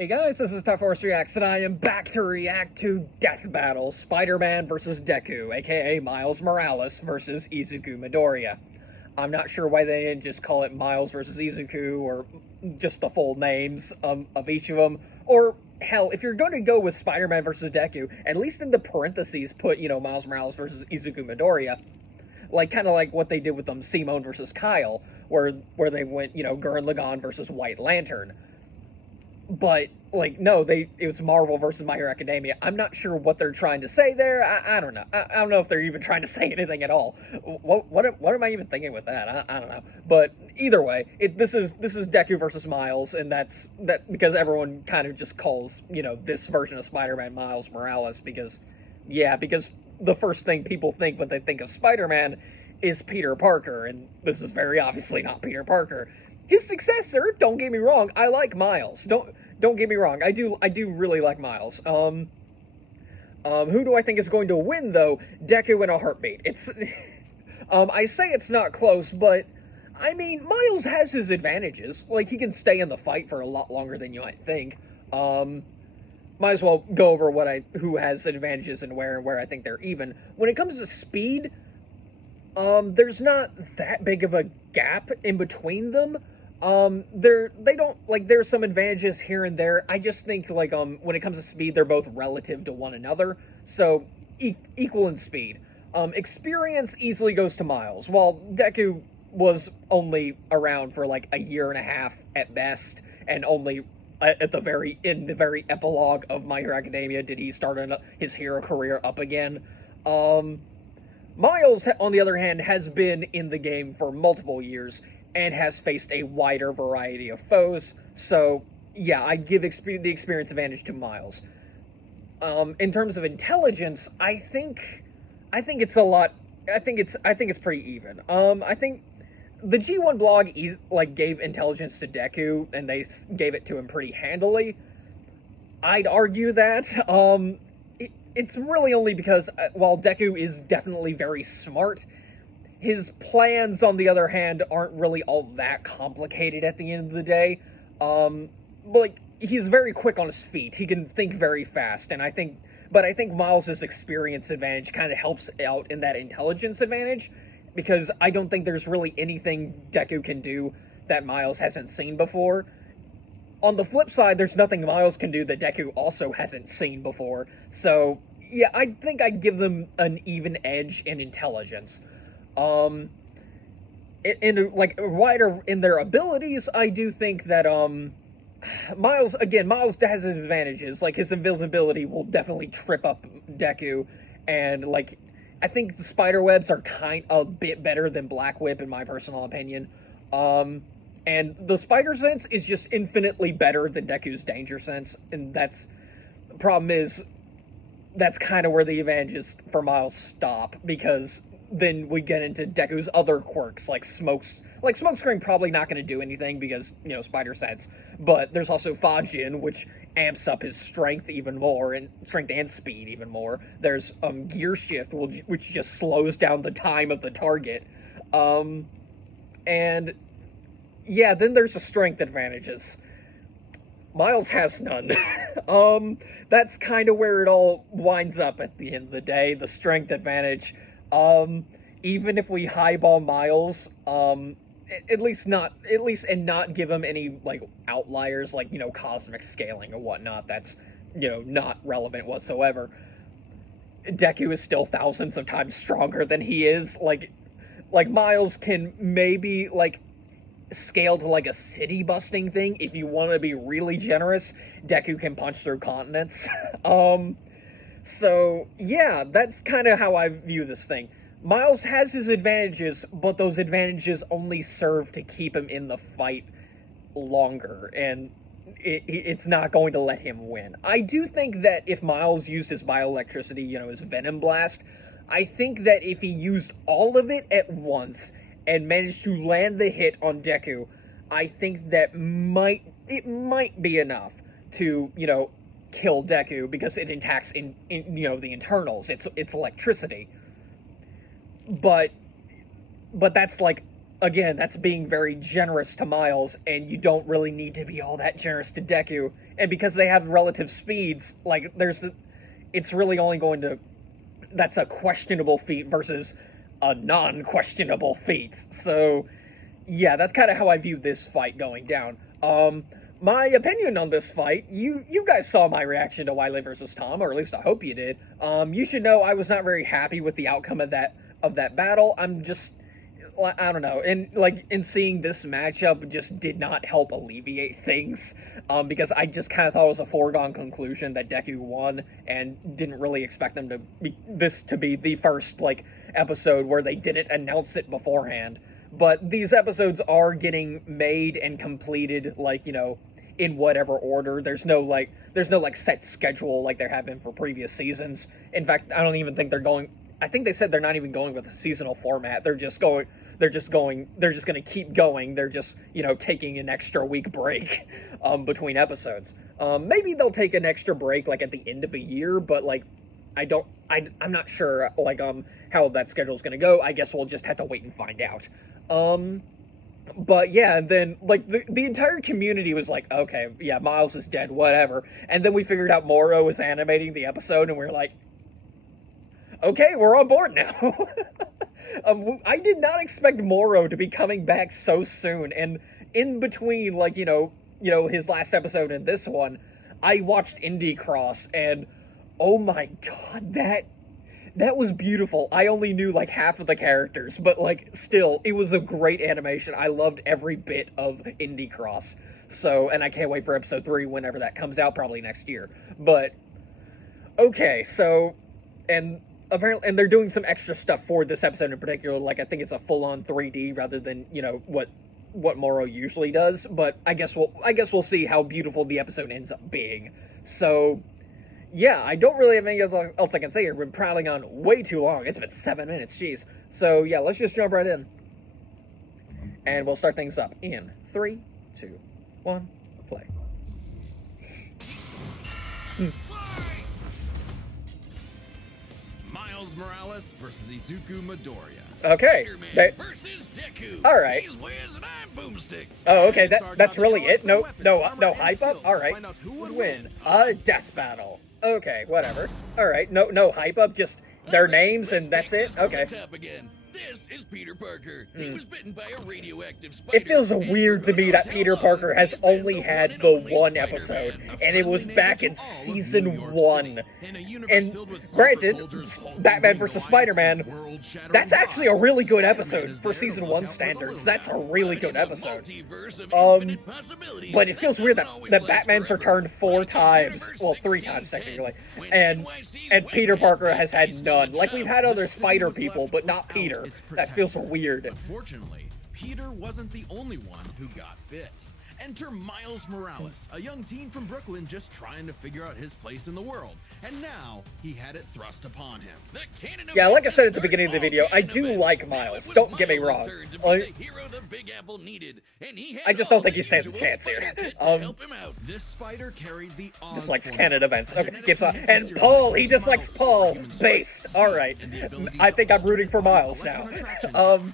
Hey guys, this is Tough Horse Reacts, and I am back to react to Death Battle, Spider-Man vs. Deku, aka Miles Morales vs. Izuku Midoriya. I'm not sure why they didn't just call it Miles vs. Izuku, or just the full names of each of them, or hell, if you're going to go with Spider-Man vs. Deku, at least in the parentheses put, Miles Morales vs. Izuku Midoriya. Like, kind of like what they did with Simone versus Kyle, where they went, Gurren Lagann versus White Lantern. But, like, no, it was Marvel versus My Hero Academia. I'm not sure what they're trying to say there. I don't know. I don't know if they're even trying to say anything at all. What am I even thinking with that? I don't know. But either way, this is Deku versus Miles, and that's because everyone kind of just calls, this version of Spider-Man Miles Morales because the first thing people think when they think of Spider-Man is Peter Parker, and this is very obviously not Peter Parker. His successor, don't get me wrong, I like Miles. Don't get me wrong, I do really like Miles. Who do I think is going to win, though? Deku in a heartbeat. It's, I say it's not close, but, I mean, Miles has his advantages. Like, he can stay in the fight for a lot longer than you might think. Might as well go over who has advantages and where I think they're even. When it comes to speed, there's not that big of a gap in between them. There's some advantages here and there. I just think, when it comes to speed, they're both relative to one another, so equal in speed. Experience easily goes to Miles, while Deku was only around for, a year and a half at best, and only in the very epilogue of My Hero Academia did he start his hero career up again. Miles, on the other hand, has been in the game for multiple years, and has faced a wider variety of foes, so yeah, I'd give the experience advantage to Miles. In terms of intelligence, I think it's a lot. I think it's pretty even. I think the G1 blog gave intelligence to Deku, and they gave it to him pretty handily. I'd argue that it's really only because while Deku is definitely very smart, his plans, on the other hand, aren't really all that complicated at the end of the day. He's very quick on his feet. He can think very fast, and I think Miles' experience advantage kind of helps out in that intelligence advantage, because I don't think there's really anything Deku can do that Miles hasn't seen before. On the flip side, there's nothing Miles can do that Deku also hasn't seen before, so yeah, I think I'd give them an even edge in intelligence. Wider in their abilities, I do think that, Miles has his advantages. Like, his invisibility will definitely trip up Deku, and, I think the spider webs are a bit better than Black Whip, in my personal opinion. And the spider sense is just infinitely better than Deku's danger sense, and the problem is, that's kind of where the advantages for Miles stop, because then we get into Deku's other quirks, like Smoke Screen probably not going to do anything because, spider sense, but there's also Fajin, which amps up his strength even more, and strength and speed even more. There's Gear Shift, which just slows down the time of the target. And yeah, then there's the strength advantages. Miles has none. That's kind of where it all winds up at the end of the day, the strength advantage. Even if we highball Miles, at least not give him any, outliers, cosmic scaling or whatnot, that's, not relevant whatsoever. Deku is still thousands of times stronger than he is. Miles can maybe, scale to, a city-busting thing. If you want to be really generous, Deku can punch through continents. So, yeah, that's kind of how I view this thing. Miles has his advantages, but those advantages only serve to keep him in the fight longer, and it's not going to let him win. I do think that if Miles used his bioelectricity, his Venom Blast, I think that if he used all of it at once and managed to land the hit on Deku, I think that it might be enough to, kill Deku, because it attacks in the internals. It's electricity. But that's again, that's being very generous to Miles, and you don't really need to be all that generous to Deku. And because they have relative speeds, like, it's really only going to, that's a questionable feat versus a non-questionable feat. So, yeah, that's kind of how I view this fight going down. My opinion on this fight, you guys saw my reaction to Wily versus Tom, or at least I hope you did. You should know I was not very happy with the outcome of that battle. I don't know, and like in seeing this matchup just did not help alleviate things, because I just kind of thought it was a foregone conclusion that Deku won, and didn't really expect them to be the first like episode where they didn't announce it beforehand. But these episodes are getting made and completed, like, you know, in whatever order. There's no set schedule like there have been for previous seasons. In fact, I don't even think they're going. I think they said they're not even going with a seasonal format. They're just going to keep going. They're just, you know, taking an extra week break between episodes. Maybe they'll take an extra break like at the end of a year, but like I'm not sure like how that schedule's going to go. I guess we'll just have to wait and find out. But yeah, and then like the entire community was like, okay, yeah, Miles is dead, whatever. And then we figured out MØRO was animating the episode, and we were like, okay, we're on board now. I did not expect MØRO to be coming back so soon, and in between, like, you know, his last episode and this one, I watched Indie Cross, and oh my god, that was beautiful. I only knew like half of the characters, but like still, it was a great animation. I loved every bit of Indie Cross. So, and I can't wait for episode 3 whenever that comes out, probably next year. But okay, so apparently, and they're doing some extra stuff for this episode in particular. Like, I think it's a full-on 3D rather than, you know, what MØRO usually does. But I guess we'll see how beautiful the episode ends up being. So, yeah, I don't really have anything else I can say here. We've been prattling on way too long. It's been 7 minutes, jeez. So, yeah, let's just jump right in. And we'll start things up in 3, 2, 1, play. Miles Morales versus Izuku Midoriya. Okay. Versus Deku. All right. He's Wiz and I'm Boomstick. Oh, okay. That's really it. No hype up. All right. Who would win? Death battle. Okay, whatever. All right. No hype up. Just their names and that's it. Okay. This is Peter Parker. He was bitten by a radioactive spider. It feels weird to me that Peter Parker has only had the one episode, and it was back in season 1. And granted, Batman vs. Spider-Man, that's actually a really good episode for season 1 standards. That's a really good episode. But it feels weird that Batman's returned 4 times, well, 3 times technically, and Peter Parker has had none. Like, we've had other Spider people, but not Peter. That feels weird. Unfortunately, Peter wasn't the only one who got bit. Enter Miles Morales, a young teen from Brooklyn just trying to figure out his place in the world. And now, he had it thrust upon him. Yeah, like I said at the beginning of the video, I do like Miles. Don't get me wrong. I just don't think he stands a chance here. This spider carried the just likes canon events. Okay, and Paul, he just likes Paul. Based. Alright. I think I'm rooting for Miles now.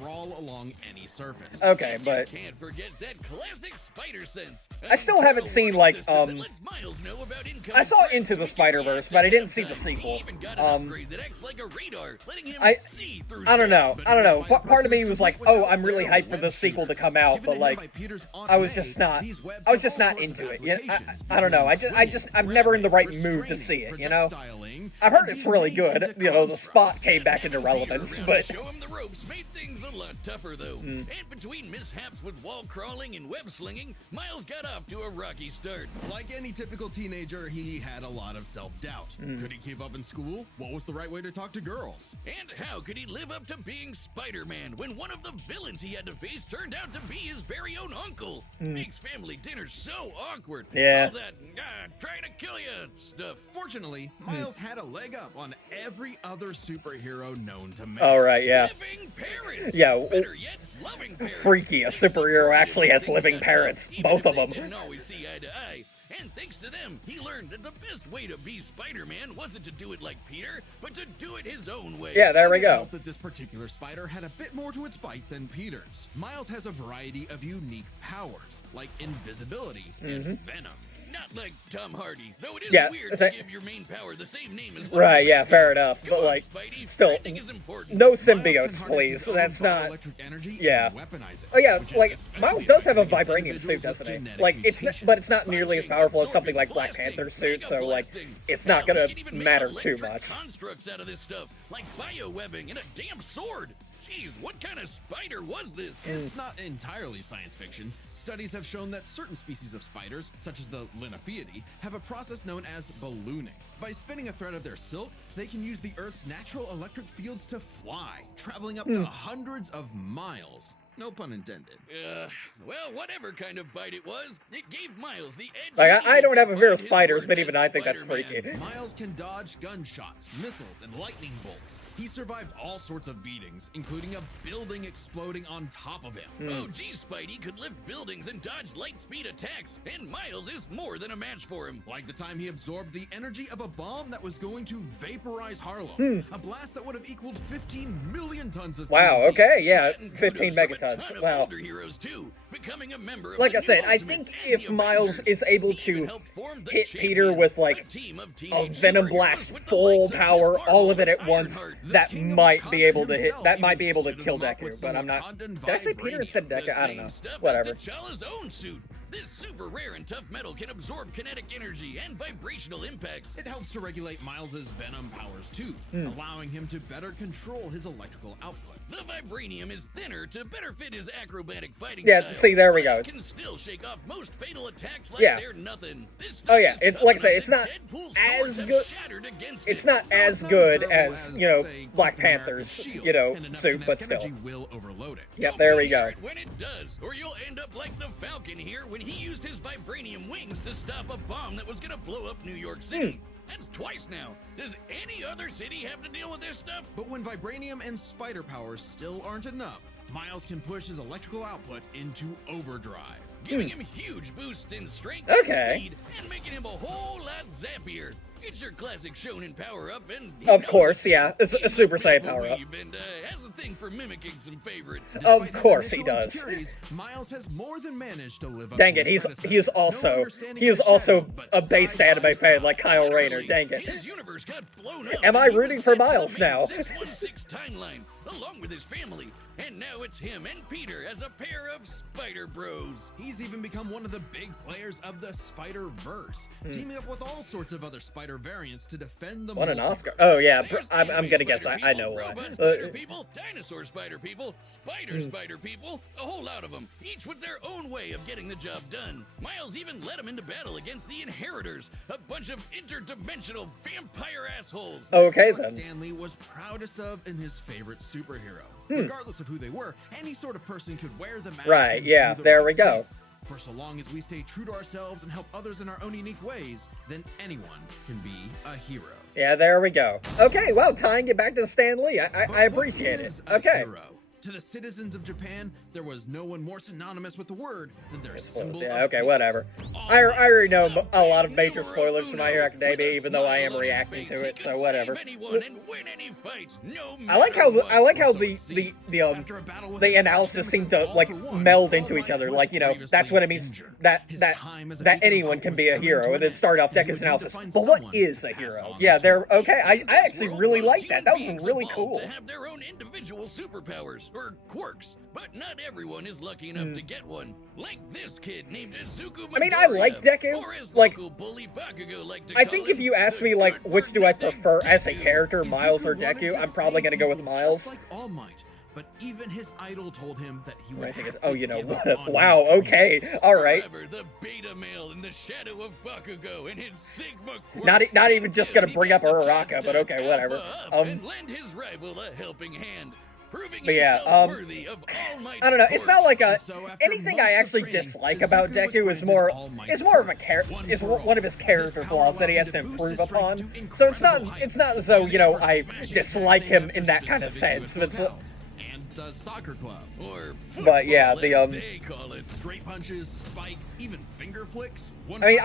Crawl along any surface. Okay, but Can't forget that classic spider sense. I still haven't seen, like, I saw Into the Spider-Verse, but I didn't see the sequel. I don't know. Part of me was like, oh, I'm really hyped for the sequel to come out, but like, I was just not into it. Yeah, I don't know. I'm never in the right mood to see it, you know? I've heard it's really good. You know, the Spot came back into relevance, but show him the ropes made things a lot tougher though. And between mishaps with wall crawling and web slinging, Miles got off to a rocky start. Like any typical teenager, he had a lot of self-doubt. Could he keep up in school? What was the right way to talk to girls? And how could he live up to being Spider-Man when one of the villains he had to face turned out to be his very own uncle? Makes family dinner so awkward. Yeah. All that trying to kill you stuff. Fortunately, Miles had a leg up on every other superhero known to man. all right, yeah. Living parents. Yeah, Better yet, loving parents. Freaky, a superhero actually has living parents, both of them. Didn't always see eye to eye. And thanks to them, he learned that the best way to be Spider-Man wasn't to do it like Peter, but to do it his own way. Yeah, there we It go. helped that this particular spider had a bit more to its bite than Peter's. Miles has a variety of unique powers, like invisibility and venom. Not like Tom Hardy, though it is Yeah, weird to give your main power the same name as Right, yeah, fair enough. Come But, on, like, Spidey, still, branding is important. no Miles can symbiotes, harness please. his own That's not... bioelectric energy Yeah. and weaponize it, Oh yeah, which is like, especially Miles does have a effective against vibranium suit, individuals with doesn't he? genetic Like, but it's not nearly as powerful as something like Black Blasting, Panther's suit, mega so, like, blasting. it's not Hell, gonna he can even make matter too electric much. constructs out of this stuff, like biowebbing and a damn sword. Jeez, what kind of spider was this? It's not entirely science fiction. Studies have shown that certain species of spiders, such as the Linnaeus, have a process known as ballooning. By spinning a thread of their silk, they can use the Earth's natural electric fields to fly, traveling up to hundreds of miles. No pun intended. Well, whatever kind of bite it was, it gave Miles the edge. Like, he I needed don't to have a fear of find his spiders, work but even as I think that's Spider-Man. freaky. Miles can dodge gunshots, missiles, and lightning bolts. He survived all sorts of beatings, including a building exploding on top of him. Oh, geez, Spidey could lift buildings and dodge light speed attacks, and Miles is more than a match for him. Like the time he absorbed the energy of a bomb that was going to vaporize Harlem. A blast that would have equaled 15 million tons of Wow, TNT. okay, yeah, And 15 kudos from a megatons. ton of Wow. older heroes too, becoming a member of Like the I said, New I Ultimates think and if the Miles Avengers. is able He even to helped form the hit Peter Champions, with, a like, team of a teenage Venom superheroes Blast with the full likes of power, Miss all Marvel of it at and once, Ironheart. The that King of might be Wakanda able to hit, himself that might even be able to suited kill him up with Deku, some but I'm not... Wakandan Did I say Peter vibranium. instead of The Deku? I don't same know. stuff Whatever. as T'Challa's own suit. This super rare and tough metal can absorb kinetic energy and vibrational impacts. It helps to regulate Miles's venom powers too, allowing him to better control his electrical output. The vibranium is thinner to better fit his acrobatic fighting Yeah, style. see, there we but go. it can still shake off most fatal attacks like Yeah. they're nothing. This Oh, yeah, stuff is it's tough like I say, enough it's that not Deadpool's as swords have good- shattered against It's it. not Though as it's not good durable as, you know, say, Black Captain America's Panther's, shield, you know, and enough suit, but kinetic still. energy will overload it. Yep, Don't there be we go. near it when it does, or you'll end up like the Falcon here when he used his vibranium wings to stop a bomb that was gonna blow up New York City. That's twice now. Does any other city have to deal with this stuff? But when vibranium and spider powers still aren't enough, Miles can push his electrical output into overdrive. Giving him huge boosts in strength Okay. and speed, and making him a whole lot zappier. It's your classic shonen power-up, and he Of knows course, it. yeah, it's a He's Super bit Saiyan of a power-up. weeb and has a thing for mimicking some favorites. Of Despite his course he initial does. insecurities, Miles has more than managed to live up Dang to it, his he is predecessor. No also longer standing he is in the also shadow, but a based side by anime fan side. like Kyle Rayner. Literally, Dang it. His universe got blown up. Am I and he rooting was for sent to the Miles main now? 616 timeline, along with his family, and now it's him and Peter as a pair of Spider Bros. He's even become one of the big players of the Spider-Verse, teaming up with all sorts of other spider variants to defend the Won an multiverse. Oscar. Oh yeah, There's I'm anime gonna guess spider I people, know why. Robot spider people, dinosaur spider people, spider spider people, a whole lot of them, each with their own way of getting the job done. Miles even led them into battle against the Inheritors, a bunch of interdimensional vampire assholes. Okay This is what then. Stan Lee was proudest of in his favorite superhero. Hmm. Regardless of who they were, any sort of person could wear the mask. Right, and yeah, do the there right we go. thing. For so long as we stay true to ourselves and help others in our own unique ways, then anyone can be a hero. Yeah, there we go. Okay, well, tying it back to Stan Lee, But I what appreciate it. is a Okay. hero? To the citizens of Japan, there was no one more synonymous with the word than their symbol Yeah, of okay, peace. whatever. All I already know The a lot of big major numero spoilers from My Hero uno. Academia, With a even though I am smile on his reacting face, to he it, can so whatever. save anyone and win any fight, no I like matter how what. I like how So the it seemed. After a battle with the his analysis arch seems nemesis to like All for One, meld All into each Might other. was Like, you know, that's grievously what it means. injured. That His that time as a that beacon of anyone hope can was be a coming hero, to and an then end, start off and he Deku's would need to analysis. find But what someone is to a pass hero? on Yeah, the they're torch. okay. I In this actually world, really most like that. human That was beings really evolved cool. to have their own individual superpowers or quirks, but not everyone is lucky enough to get one. Like this kid named Izuku I mean, I like Deku, or as like, local bully Bakugo like to I call think him, if you ask the me, like, good which for do I nothing prefer as a Deku. character, Miles or Izuku wanted Deku, to I'm probably save gonna go with people Miles. Just like All Might, but even his idol told him that he would I think have it's, to oh, you know, give up on wow, his dreams. okay, all right. Forever the beta male in the shadow of Bakugo and his Sigma quirk. Not even just Until gonna he bring got up the Uraraka, chance but to okay, whatever. alpha up and lend his rival a helping hand, proving But yeah, himself worthy of All Might's I don't know. It's not like a And so after anything I months of actually training, dislike about Izuku was Deku is granted more All Might is more of a quirk, is for all. one of his character This power flaws that he allows has to him improve boost his upon. strength to So it's not incredible as though, heights, you know, using it I for special dislike training him after in that kind of specific sense. US But locales. And soccer club. Or But yeah, football, the as they call it. Straight punches, spikes, even finger flicks. I mean,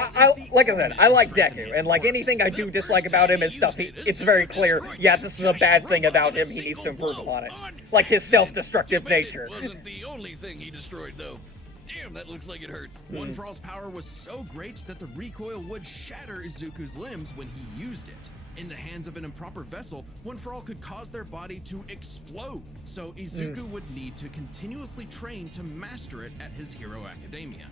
like I said, I like Deku, and like anything I do dislike about him and stuff, it's very clear, yeah, this is a bad thing about him, he needs to improve upon it. Like his self-destructive nature. It wasn't the only thing he destroyed, though. Damn, that looks like it hurts. One For All's power was so great that the recoil would shatter Izuku's limbs when he used it. In the hands of an improper vessel, One For All could cause their body to explode, so Izuku would need to continuously train to master it at his Hero Academia.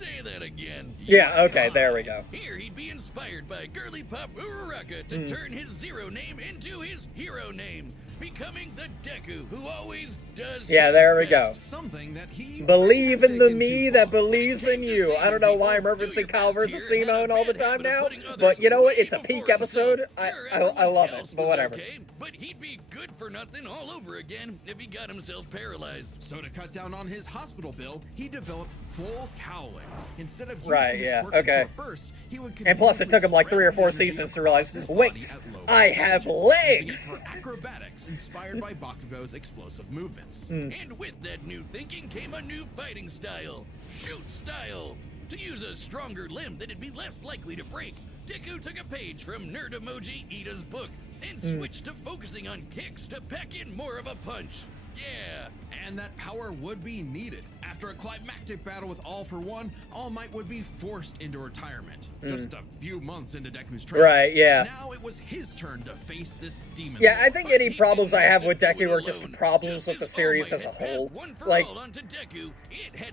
Say that again. Yeah, okay, there we go. Here he'd be inspired by girly pop Uraraka to turn his zero name into his hero name, becoming the Deku who always does. Yeah, his there we best. go. Something that he Believe in the taken me too that far. believes in you. I don't know why I'm referencing Kyle versus Simone all the time now, but you know what? It's a peak episode. I love it, but whatever. Okay, but he'd be good for nothing all over again if he got himself paralyzed. So to cut down on his hospital bill, he developed full cowling. Instead of using Right, his yeah, quirk in okay. short bursts, he would And plus, it took him like 3 or 4 continuously spread seasons the to realize, energy of his wait, body at low I have percentages, using it legs! for acrobatics inspired by Bakugo's explosive movements. And with that new thinking came a new fighting style, shoot style. To use a stronger limb that'd be less likely to break, Deku took a page from Nerd Emoji Ida's book and switched to focusing on kicks to pack in more of a punch. Yeah. And that power would be needed. After a climactic battle with All For One, All Might would be forced into retirement. Just a few months into Deku's training. Right, yeah. Now it was his turn to face this demon. Yeah, lord. I think any problems I have with Deku are just problems with the series as a whole. Like,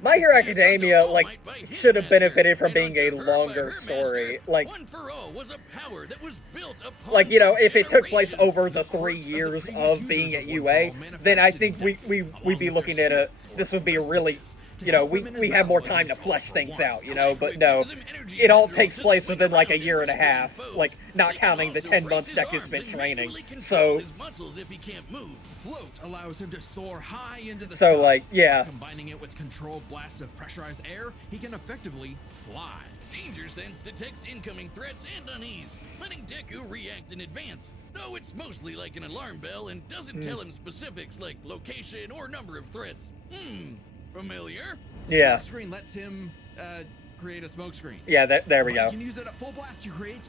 My Hero Academia, like, should have benefited from being a longer story. Like, you know, if it took place over the 3 years of being at UA, then I think we'd be looking at this would be a really, you know, we have more time to flesh things out, you know, but no, it all takes place within like a year and a half, like, not counting the 10 months Deku's been training, so, Float allows him to soar high into the so sky. like, yeah, Combining it with controlled blasts of pressurized air, he can effectively fly. Danger Sense detects incoming threats and unease, letting Deku react in advance. Though it's mostly like an alarm bell and doesn't tell him specifics like location or number of threats. Familiar? yeah, Smoke screen lets him create a smoke screen. yeah, there we But go. he can use it at full blast to create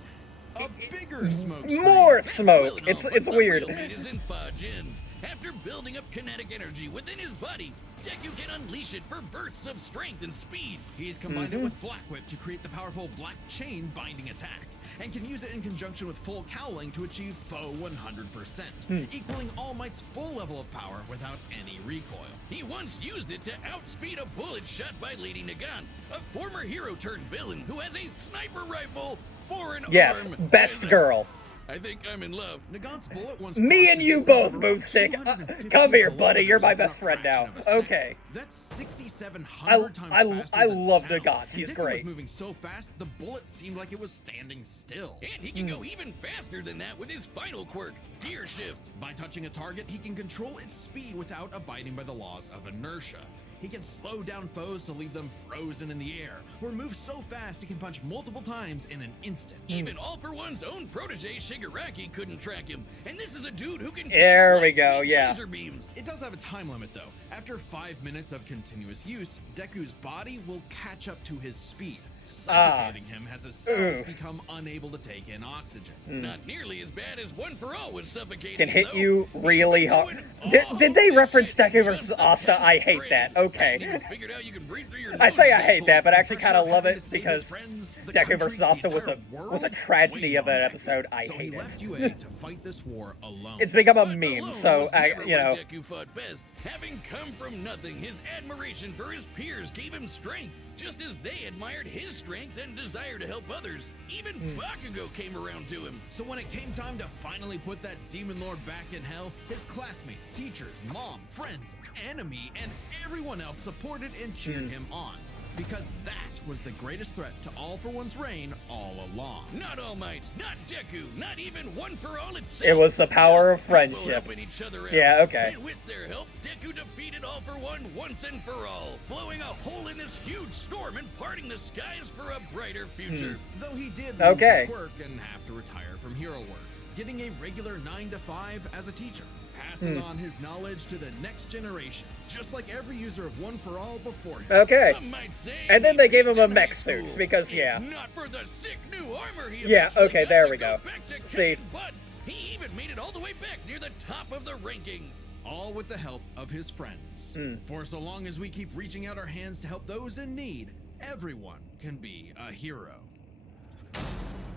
a bigger smoke screen. More That's smoke, well known, it's but the weird. real meat is in Fajin. After building up kinetic energy within his body, Deku can unleash it for bursts of strength and speed. He's combined it with Black Whip to create the powerful Black Chain binding attack, and can use it in conjunction with full cowling to achieve foe 100%, equaling All Might's full level of power without any recoil. He once used it to outspeed a bullet shot by Lady Nagant, a former hero turned villain who has a sniper rifle for an Yes, arm. best girl. I think I'm in love. Nagant's bullet once Me crossed and a you distance both, of around Boomstick. 250 Come here, buddy. You're my kilometers best friend within a now. fraction of a second. Okay. That's 6,700 I- times I- faster I than love sound. Nagant. And She's Deku great. was moving so fast, the bullet seemed like it was standing still. And he can go even faster than that with his final quirk, Gear Shift. By touching a target, he can control its speed without abiding by the laws of inertia. He can slow down foes to leave them frozen in the air, or move so fast he can punch multiple times in an instant. Even All For One's own protege Shigaraki couldn't track him, and this is a dude who can There catch we go, light-speed yeah. laser beams. It does have a time limit though. After 5 minutes of continuous use, Deku's body will catch up to his speed, suffocating him as his cells become unable to take in oxygen. Not nearly as bad as One For All was suffocating. Can hit though. you He's really been hard. doing Did they all reference this shit Deku versus just to Asta? I pass hate the that. brain. Okay. You figured out you can breathe through your I nose say I at hate that, but I actually Pressure kind of of love having it to save his because friends, the Deku country, versus the Asta was entire a world tragedy weighed of an on Deku. episode. I So hate he left it. UA to fight this war alone. It's become a But meme, alone so was I, never you know. when Deku fought best. Having come from nothing, his admiration for his peers gave him strength, just as they admired his strength and desire to help others. Even Bakugo came around to him. So when it came time to finally put that demon lord back in hell, his classmates, teachers, mom, friends, enemy, and everyone else supported and cheered him on. Because that was the greatest threat to All For One's reign all along. Not All Might, not Deku, not even One For All itself. It was the power of Just people friendship. helping each other out. Yeah, okay. And with their help, Deku defeated All For One once and for all, blowing a hole in this huge storm and parting the skies for a brighter future. Though he did lose Okay. his quirk and have to retire from hero work, getting a regular 9 to 5 as a teacher. passing on his knowledge to the next generation, just like every user of One for All before him. Okay. Some might say And then he they gave him peaked a in mech high suit, school. because, If yeah. Not for the sick new armor he Yeah, eventually okay, got there to we go. back to See. kicking butt. He even made it all the way back near the top of the rankings. All with the help of his friends. For so long as we keep reaching out our hands to help those in need, everyone can be a hero.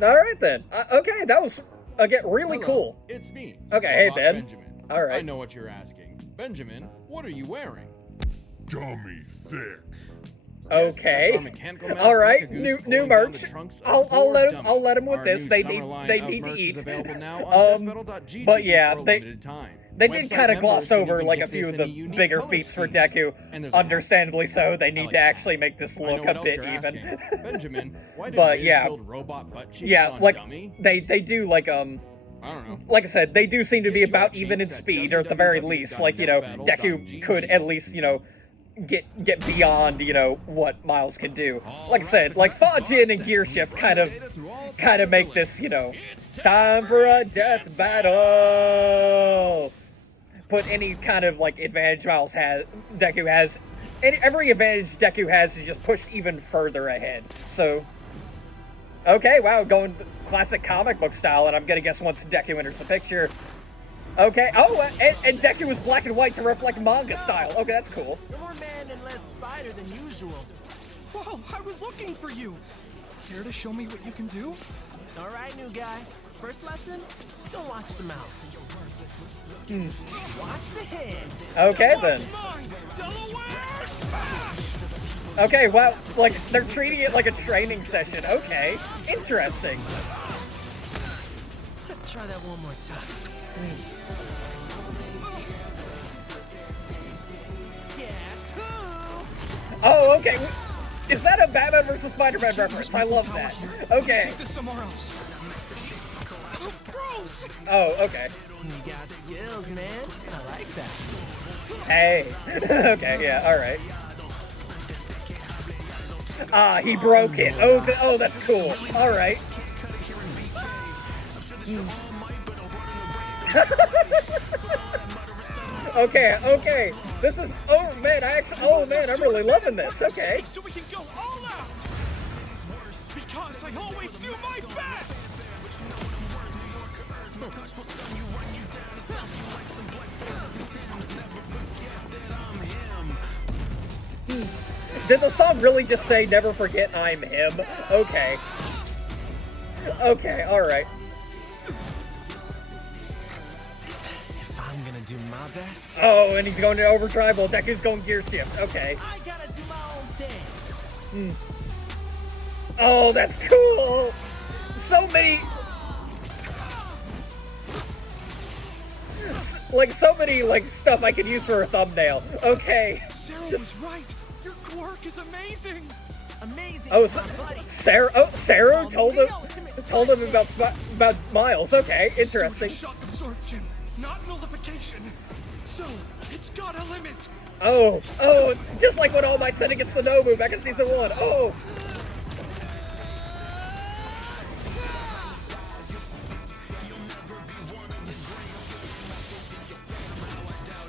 Alright then. Okay, that was, again, really Hello, cool. It's me. Okay, hey, Starbuck Ben. Benjamin. All right. I know what you're asking. Benjamin, what are you wearing? Dummy thick. Yes, Okay. that's our mechanical mask All right, Mecha new Goose pulling merch. down the trunks of I'll Gore let him. Dummy. I'll let him with Our this. new They summer need. line They of need to merch eat. is available now on deathbattle.gg But yeah, for a they limited time. they did Website kind of gloss members can over even like a get few this of in a the unique bigger color feats for scheme. Deku. And there's a hat. Understandably so. They I need like to that. actually make this I know look what a else bit you're even. asking. Benjamin, why did But Riz yeah. build robot butt cheeks Yeah, on like Dummy? they do like I don't know. like I said, they do seem to be Get your about even in cheeks at speed, or at the very least, like, you know, Deku could at least, you know, get beyond, you know, what Miles can do. Like I said, like Fajin and Gear Shift kind of make this, you know, it's time for a death battle. Put any kind of like advantage Deku has, and every advantage Deku has is just pushed even further ahead. So, okay, wow, going classic comic book style, and I'm gonna guess once Deku enters the picture. Okay, oh, and Deku was black and white to reflect manga style. Okay, that's cool. You're more man and less spider than usual. Whoa, I was looking for you. Care to show me what you can do? All right, new guy. First lesson, don't watch the mouth. Watch the hands. Okay, then. Mine, Delaware! Okay, wow, like, they're treating it like a training session. Okay, interesting. Let's try that one more time. Guess who? Oh, okay. Is that a Batman versus Spider-Man reference? I love that. Okay. Take this somewhere else. Oh, gross! Oh, okay. You got skills, man. I like that. Hey. Okay, yeah, alright. Ah, he broke it. Oh, that's cool. Alright. Okay. This is, oh man, I'm really loving this. Okay. So we can go all out! Because I always do my best! Did the song really just say, never forget I'm him? Okay. Okay, alright. If I'm gonna do my best, Oh, and he's going to overdrive while Deku's going gear shift. Okay. I gotta do my own thing. Oh, that's cool! So many... like, stuff I could use for a thumbnail. Okay. Sarah was right. Your quirk is amazing. Amazing, Oh, my buddy. Sarah told him about Miles. Okay, interesting. Shock absorption, not nullification. So, it's got a limit. Oh, just like when All Might said against the Nobu back in season 1. Oh.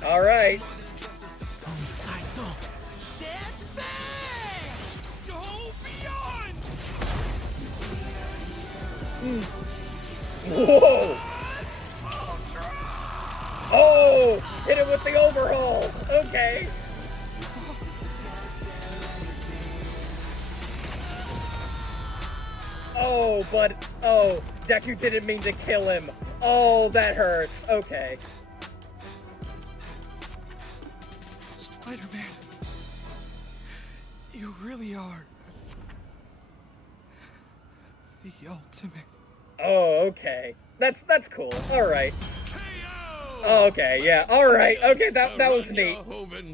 All right. Saito. Death Bash! Go beyond! Whoa. Oh, hit it with the overhaul. Okay. Oh, Deku didn't mean to kill him. Oh, that hurts. Okay. Spider-Man, you really are the ultimate. Oh, okay. That's cool. All right. Okay, yeah. All right. Okay, that was neat.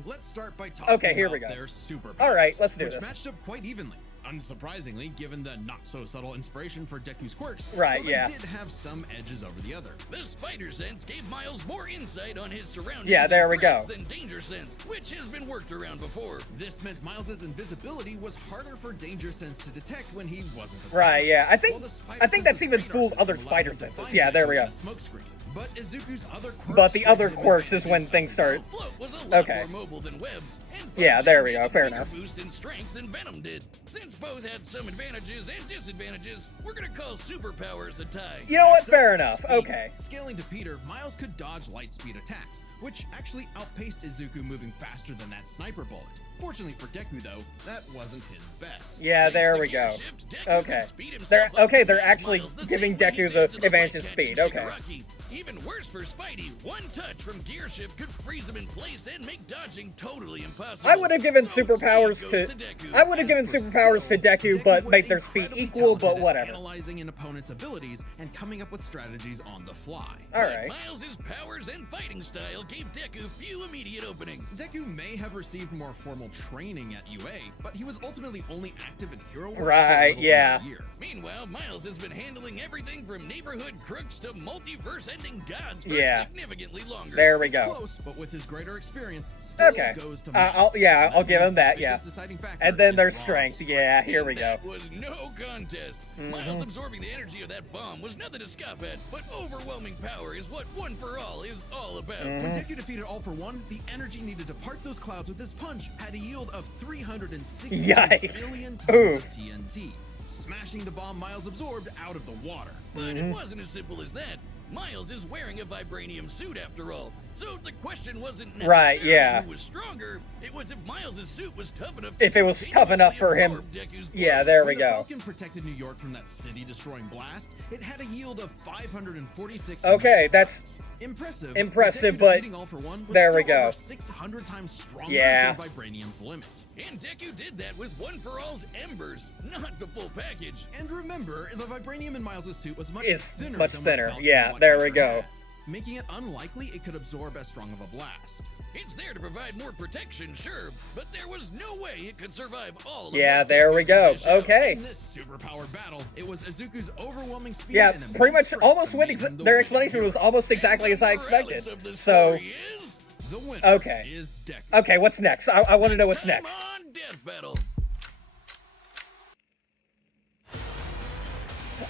Let's start by talking Okay, here we about go. their superpowers, All right, let's do which this. matched up quite evenly. Unsurprisingly, given the not-so-subtle inspiration for Deku's quirks, Right, though they yeah. did have some edges over the other. The spider sense gave Miles more insight on his surroundings Yeah, there we and threats go. than danger sense, which has been worked around before. This meant Miles's invisibility was harder for Danger Sense to detect when he wasn't attacked. Right, yeah. I think While the Spider that's Sense's even radar fooled system other allowed spider him to senses. find Yeah, there Deku we in go. a smokescreen. But Izuku's other quirks But the other gave him quirks is when advantages things of start. himself. Float was a lot Okay. more mobile than Webs, and Yeah, Punch there we gave go, a fair bigger enough. boost in strength than Venom did. Since both had some advantages and disadvantages, we're gonna call superpowers a tie. You know what? Next up, Fair enough. speed. Okay. Scaling to Peter, Miles could dodge light speed attacks, which actually outpaced Izuku moving faster than that sniper bullet. Fortunately for Deku, though, that wasn't his best. Yeah, Thanks there to we gear go. shift, Deku Okay. could speed himself They're up okay. to They're match actually Miles the giving same way he Deku did the to the advantage fight in catching speed. Okay. Shigaraki. Even worse for Spidey, one touch from gear shift could freeze him in place and make dodging totally impossible. I would have given So superpowers speed to. goes Deku. I would have given As for superpowers to skill, Deku, but was make their speed incredibly equal. But talented at whatever. Analyzing an opponent's abilities and coming up with strategies on the fly. All But right. Miles' powers and fighting style gave Deku few immediate openings. Deku may have received more formal training at UA, but he was ultimately only active in hero work Right, for a little yeah. over a year. Meanwhile, Miles has been handling everything from neighborhood crooks to multiverse-ending gods for Yeah. significantly longer. There we It's go. close, but with his greater experience, skill Okay. goes to I'll Miles. yeah, And I'll give means him the that. Yeah. biggest deciding factor And then is there's raw strength. strength. Yeah, here we go. That was no contest. Miles absorbing the energy of that bomb was nothing to scoff at, but overwhelming power is what One for All is all about. Mm-hmm. When Deku defeated All for One, the energy needed to part those clouds with his punch had a yield of 360 Yikes. billion Ooh. tons of TNT, smashing the bomb Miles absorbed out of the water. But it wasn't as simple as that. Miles is wearing a vibranium suit after all. So the question wasn't necessarily Right, yeah. who was stronger, it was if Miles' suit was tough enough If it was tough enough for him- continuously absorb Deku's Yeah, blow. there we When the go. Falcon protected New York from that city-destroying blast, it had a yield of 546 Okay, that's megatons. Impressive. impressive, Deku but defeating All for One was there we still go. over 600 times stronger Yeah. than Vibranium's limit. And Deku did that with One for All's embers, not the full package. And remember, the vibranium in Miles' suit was much It's thinner much than thinner. what Falcon Yeah, Black there we Panther go. had, making it unlikely it could absorb as strong of a blast. It's there to provide more protection, sure, but there was no way it could survive all of Yeah, what there Deku we could go. dish out. Okay. In this superpower battle, it was Izuku's overwhelming speed Yeah, and immense pretty much strength almost that went made him the their winning explanation was hero. almost exactly And as I the morales expected. of the So, story is The winner Okay. is Deku. okay, what's next? I want to know what's time next. on Death Battle.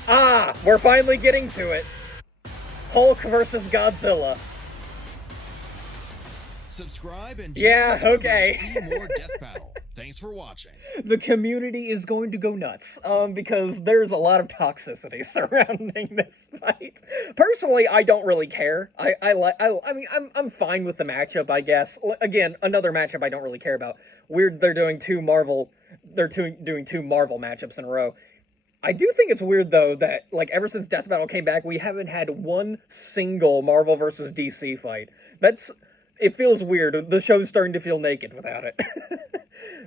Ah, we're finally getting to it. Hulk versus Godzilla. Subscribe and Yeah, join us okay. to see more Death Battle. Thanks for watching. The community is going to go nuts, because there's a lot of toxicity surrounding this fight. Personally, I don't really care. I mean, I'm fine with the matchup, I guess. Again, another matchup I don't really care about. Weird, they're doing doing two Marvel matchups in a row. I do think it's weird though that like ever since Death Battle came back, we haven't had one single Marvel versus DC fight. It feels weird. The show's starting to feel naked without it.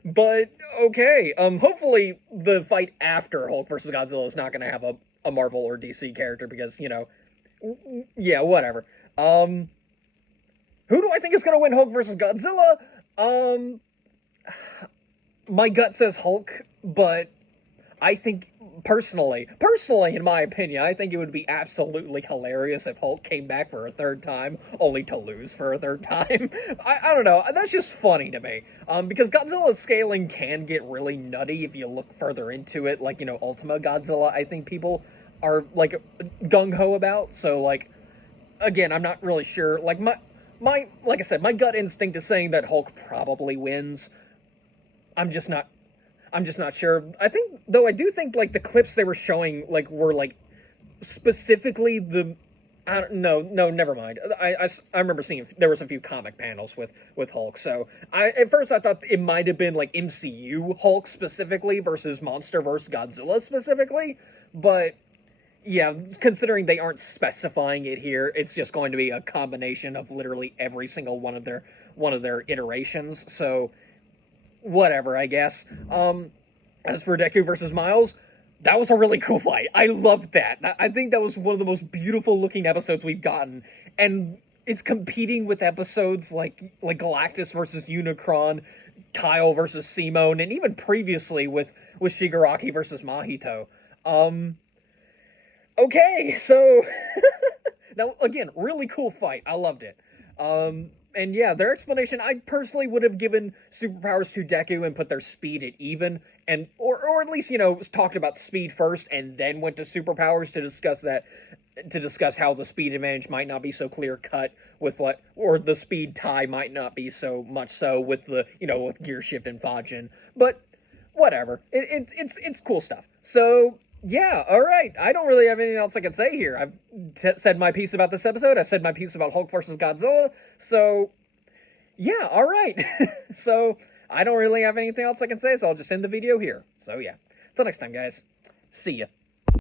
But okay, hopefully the fight after Hulk versus Godzilla is not going to have a Marvel or DC character because, yeah, whatever. Who do I think is going to win Hulk versus Godzilla? My gut says Hulk, but I think personally, in my opinion, I think it would be absolutely hilarious if Hulk came back for a third time, only to lose for a third time. I don't know, that's just funny to me. Because Godzilla's scaling can get really nutty if you look further into it, like, Ultima Godzilla, I think people are, like, gung-ho about, so, like, again, I'm not really sure, like, like I said, my gut instinct is saying that Hulk probably wins. I'm just not sure. I do think, like, the clips they were showing, like, were, like, specifically no, never mind. I remember seeing, there was a few comic panels with Hulk, so, at first I thought it might have been, like, MCU Hulk specifically versus MonsterVerse Godzilla specifically, but, yeah, considering they aren't specifying it here, it's just going to be a combination of literally every single one of their iterations, so, whatever, I guess. As for Deku versus Miles, that was a really cool fight. I loved that. I think that was one of the most beautiful looking episodes we've gotten. And it's competing with episodes like Galactus versus Unicron, Kyle versus Simone, and even previously with Shigaraki versus Mahito. Okay, so now again, really cool fight. I loved it. And yeah, their explanation, I personally would have given superpowers to Deku and put their speed at even, or at least, talked about speed first and then went to superpowers to discuss that. to discuss how the speed advantage might not be so clear cut with what, or the speed tie might not be so much so with the, with Gearship and Fajin. But whatever, it's cool stuff. So yeah, all right. I don't really have anything else I can say here. I've said my piece about this episode. I've said my piece about Hulk versus Godzilla. So yeah, all right. So I don't really have anything else I can say. So I'll just end the video here. So yeah, until next time, guys. See ya.